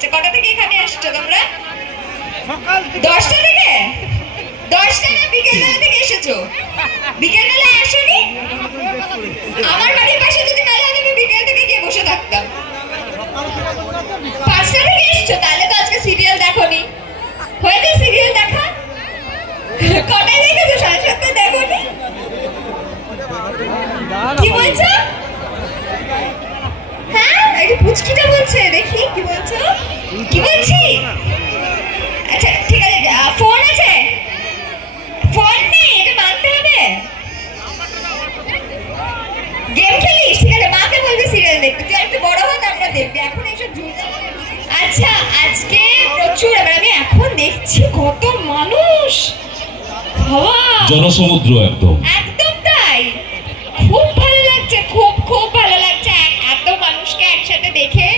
হচ্ছে। কটা থেকে এখানে আসছো তোমরা? 10টা থেকে? 10টা না বিকেলবেলা থেকে এসেছো? বিকেলবেলা আসোনি? আমার বাড়ির পাশে যদি মেলা হতো আমি বিকেল থেকে গিয়ে বসে থাকতাম। 5টা থেকে এসেছো, তাহলে তো আজকে সিরিয়াল দেখোনি। হয়েছে সিরিয়াল দেখা? কটায় দেখেছো? 7:30 দেখোনি? কি বলছো? হ্যাঁ, এই পুচকিটা বলছে, দেখি কি বলছো। কি বলছি? আচ্ছা ঠিক আছে, ফোন আছে? ফোন নেই, এটা মানতে হবে। গেম খেলিস? ঠিক আছে, মাকে বলবি সিরিয়াল দেখতে। তুই একটু বড় হ, তারপর দেখবি। এখন এইসব ঝুলতে। আচ্ছা, আজকে প্রচুর, আমি এখন দেখছি কত মানুষ, জনসমুদ্র একদম। একদম তাই। খুব ভালো লাগছে, খুব খুব ভালো লাগছে এত মানুষকে একসাথে দেখে।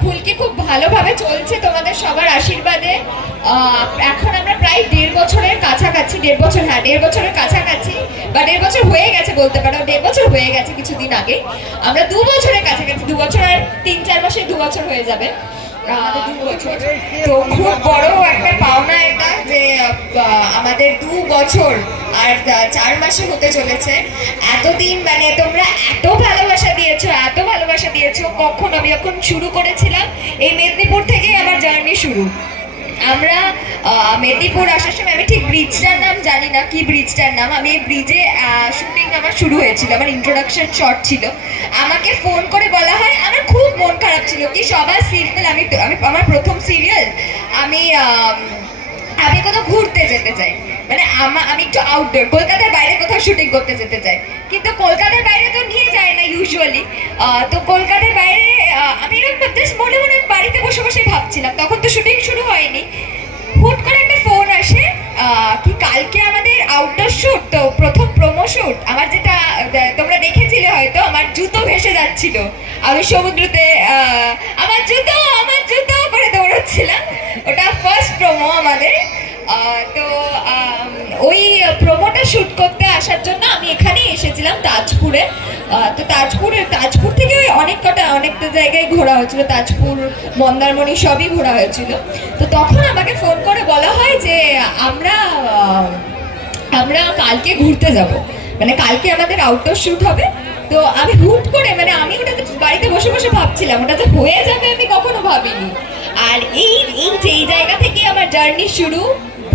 ফুলকি খুব ভালোভাবে চলছে তোমাদের সবার আশীর্বাদে। এখন আমরা প্রায় 1.5 বছরের কাছাকাছি, 1.5 বছর, হ্যাঁ 1.5 বছরের কাছাকাছি, বা 1.5 বছর হয়ে গেছে বলতে পারো। 1.5 বছর হয়ে গেছে কিছুদিন আগে। আমরা 2 বছরের কাছাকাছি, 2 বছর আর 3-4 মাসে 2 বছর হয়ে যাবে। তো খুব বড় একটা পাওনা এটা যে আমাদের 2 বছর আর 4 মাসে হতে চলেছে। এতদিন তোমরা এত ভালোবাসা দিয়েছো, এত ভালোবাসা দিয়েছো। কখন আমি যখন শুরু করেছিলাম, এই মেদিনীপুর থেকেই আমার জার্নি শুরু। আমরা মেদিনীপুর আসার সময়, আমি ঠিক ব্রিজটার নাম জানি না, কি ব্রিজটার নাম, আমি এই ব্রিজে শুটিং আমার শুরু হয়েছিল, আমার ইন্ট্রোডাকশন শট ছিল। আমাকে ফোন করে বলা হয়, আমার খুব মন খারাপ ছিল কি সবার সিরিয়াল, আমি আমার প্রথম সিরিয়াল, আমি কোথাও ঘুরতে যেতে চাই, আমি একটু আউটডোর, কলকাতার বাইরে কোথাও শুটিং করতে যেতে চাই। কিন্তু কলকাতার বাইরে তো নিয়ে যায় না ইউজুয়ালি। তো কলকাতার বাইরে আমি এরকম মনে মনে বাড়িতে বসে বসে ভাবছিলাম, তখন তো শুটিং শুরু হয়নি। হুট করে একটা ফোন আসে, কি কালকে আমাদের আউটডোর শুট, তো প্রথম প্রোমো শুট আমার, যেটা তোমরা দেখেছিলে হয়তো, আমার জুতো ভেসে যাচ্ছিল, আমি সমুদ্রতে আমার জুতো করে দৌড়চ্ছিলাম। ওটা ফার্স্ট প্রোমো আমাদের। তো ওই প্রোমোটা শুট করতে আসার জন্য আমি এখানেই এসেছিলাম তাজপুরে। তো তাজপুর থেকে ওই অনেকটা জায়গায় ঘোরা হয়েছিল, তাজপুর, মন্দারমণি সবই ঘোরা হয়েছিল। তো তখন আমাকে ফোন করে বলা হয় যে আমরা কালকে ঘুরতে যাব, কালকে আমাদের আউটডোর শুট হবে। তো আমি হুট করে, আমি ওটা বাড়িতে বসে বসে ভাবছিলাম, ওটা যে হয়ে যাবে আমি কখনো ভাবিনি। আর এই জায়গা থেকে আমার জার্নি শুরু।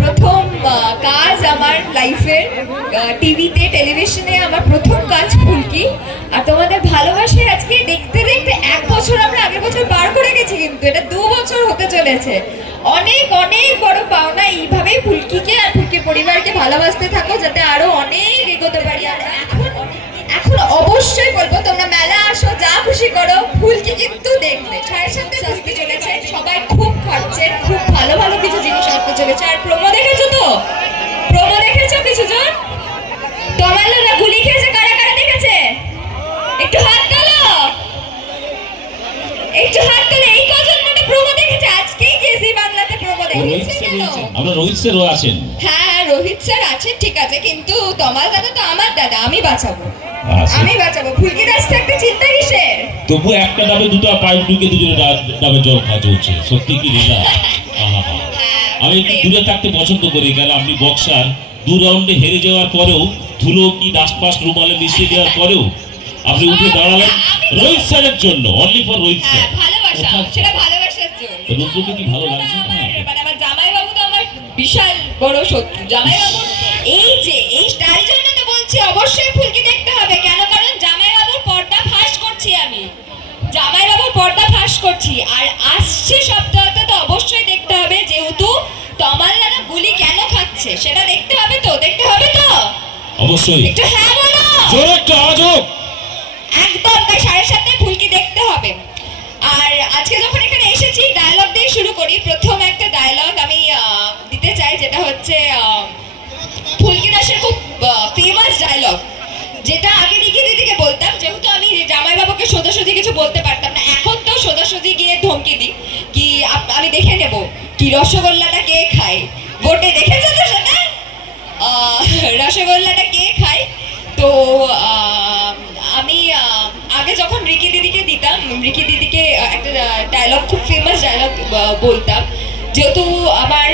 প্রথম কাজ আমার লাইফের, টিভিতে, টেলিভিশনে আমার প্রথম কাজ ফুলকি। আর তোমাদের ভালোবাসায় আজকে দেখতে দেখতে 1 বছর আমরা আগের বছর পার করে গেছি, কিন্তু এটা 2 বছর হতে চলেছে। অনেক অনেক বড় পাওনা। এইভাবেই ফুলকিকে আর ফুলকির পরিবারকে ভালোবাসতে থাকো, যাতে আরো অনেক এগোতে পারি। আর এখন অবশ্যই বলবো, তোমরা মেলা আসো, যা খুশি করো, ফুলকি কিন্তু দেখবে। 7:30 আসতে চলেছে, সবাই খুব খাচ্ছে, খুব ভালো ভালো কিছু জিনিস আসতে চলেছে। আর প্রোমো দেখেছো তো? প্রোমো দেখেছো কিছুজন? তোমার গুলি খেয়েছে, কারা কারা দেখেছে? একটু হাত তোলো, একটু হাত তোলো। এই কজন প্রোমো দেখেছে? আজকেই কেজি বাংলাতে প্রোমো দেখেছে। আমরা রোহিত স্যার আছেন। হ্যাঁ, রোহিত স্যার আছেন, ঠিক আছে, কিন্তু তমাল দাদা তো আমার দাদা, আমি বাঁচাবো, আমি বাঁচাবো। ফুলকি দাস থাকতে চিন্তা কিসের? তবু একটা ডাবে দুটো পাইপ ঢুকে দুজনে ডাবে জল খাওয়া চলছে, সত্যি কি লীলা। আমি একটু দূরে থাকতে পছন্দ করি, কারণ আপনি বক্সার, 2 রাউন্ডে হেরে যাওয়ার পরেও, ধুলো কি ডাস্ট ফাস্ট রুমালে মিশিয়ে দেওয়ার পরেও আপনি উঠে দাঁড়ালেন রোহিত স্যারের জন্য, অনলি ফর রোহিত স্যার। ভালোবাসা, সেটা ভালোবাসার জন্য। রুদ্রকে কি ভালো লাগছে? আমার জামাইবাবু তো আমার বিশাল বড় শত্রু। জামাইবাবু তার জন্য তো বলছি অবশ্যই ফুলকি দেখতে হবে। কেন? কারণ জামাইবাবুর পর্দা ফাঁস করছি আমি, জামাইবাবুর পর্দা ফাঁস করছি। আর আসছে সপ্তাহতে তো অবশ্যই দেখতে হবে, যেহেতু তমাল দাদা গুলি কেন খাচ্ছে সেটা দেখতে হবে তো, দেখতে হবে তো অবশ্যই। একটু হ্যাঁ বলো, জোরে একটু আওয়াজ হোক। একদম, তাই 7:30 ফুলকি দেখতে হবে। আর আজকে যখন এখানে এসেছি, ডায়লগ দিয়ে শুরু করি। প্রথম একটা ডায়লগ আমি দিতে চাই, যেটা হচ্ছে ফুলকি দাসের খুব ফেমাস ডায়লগ, যেটা আগে দিদিকে বলতাম, যেহেতু আমি জামাইবাবুকে সোজাসুজি কিছু বলতে পারতাম না। এখন তো সোজাসুজি গিয়ে ধমকি দিই, কি আমি দেখে নেব কি রসগোল্লাটা কে খায়, বোটে দেখেছো তো সেটা, রসগোল্লাটা কে খায়। তো আগে যখন রিকি দিদিকে দিতাম, রিকি দিদিকে একটা ডায়লগ, খুব ফেমাস ডায়লগ বলতাম, যেহেতু আমার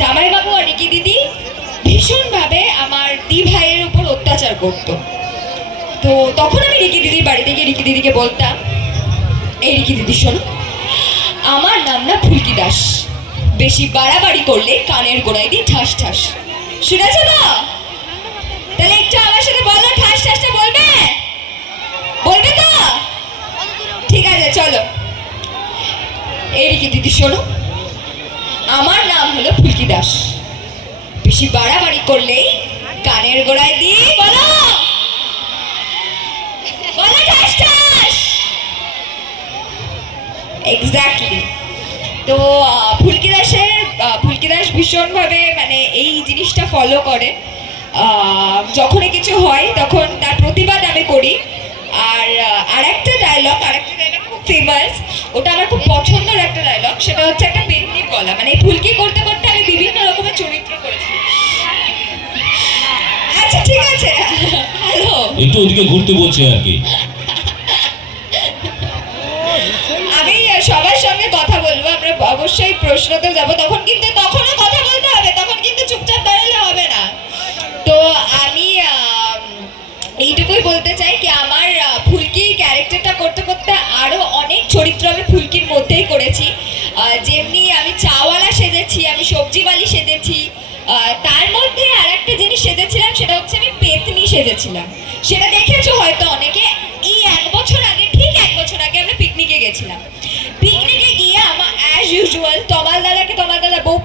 জামাইবাবু আর রিকি দিদি ভীষণভাবে আমার দি ভাইয়ের উপর অত্যাচার করতো। তো তখন আমি রিকি দিদির বাড়িতে গিয়ে রিকি দিদিকে বলতাম, এই রিকি দিদি শোনো, আমার নাম না ফুলকি দাস, বেশি বাড়াবাড়ি করলে কানের গোড়ায় দিয়ে ঠাস ঠাস। শুনেছো তো? তাহলে একটু আমার সাথে বলো, ঠাস ঠাসটা বলবে? বলবে তো? ঠিক আছে, চলো। এই রিকি দিদি শোনো, আমার নাম হলো ফুলকি দাস, বেশি বাড়াবাড়ি করলেই কানের গোড়ায় দিয়ে বলো, বলো ঠাস ঠাস। এক্স্যাক্টলি। তো ফুলকি দাস ভীষণভাবে মানে এই জিনিসটা ফলো করে। যখনই কিছু হয় তখন তার প্রতিবাদ আমি করি। আর আরেকটা ডায়লগ খুব ফেমাস, ওটা আমার খুব পছন্দের একটা ডায়লগ, সেটা হচ্ছে একটা পেন্টিং বলা, মানে ফুলকি করতে করতে আমি বিভিন্ন রকমের চরিত্র করেছি। আচ্ছা ঠিক আছে, হ্যালো, একটু ওদিকে ঘুরতে বলছে আর কি। আমি সবার সঙ্গে কথা বলবো, আমরা অবশ্যই প্রশ্নতে যাব, তখনও কথা বলতে হবে, তখন কিন্তু চুপচাপ দাঁড়ালে হবে না। তো আমি এইটুকুই বলতে চাই কি, আমার ফুলকি ক্যারেক্টারটা করতে করতে আরো অনেক চরিত্র আমি ফুলকির মধ্যেই করেছি। যেমনি আমি চাওয়ালা সেজেছি, আমি সবজিওয়ালি সেজেছি, তার মধ্যে আর একটা জিনিস সেজেছিলাম, সেটা হচ্ছে আমি পেতনি সেজেছিলাম। সেটা দেখেছো হয়তো অনেকে। এই ঠিক এক বছর আগে আমরা পিকনিকে গেছিলাম। পিকনিকে গিয়ে আমার অ্যাজ ইউজুয়াল তমাল দাদাকে বউ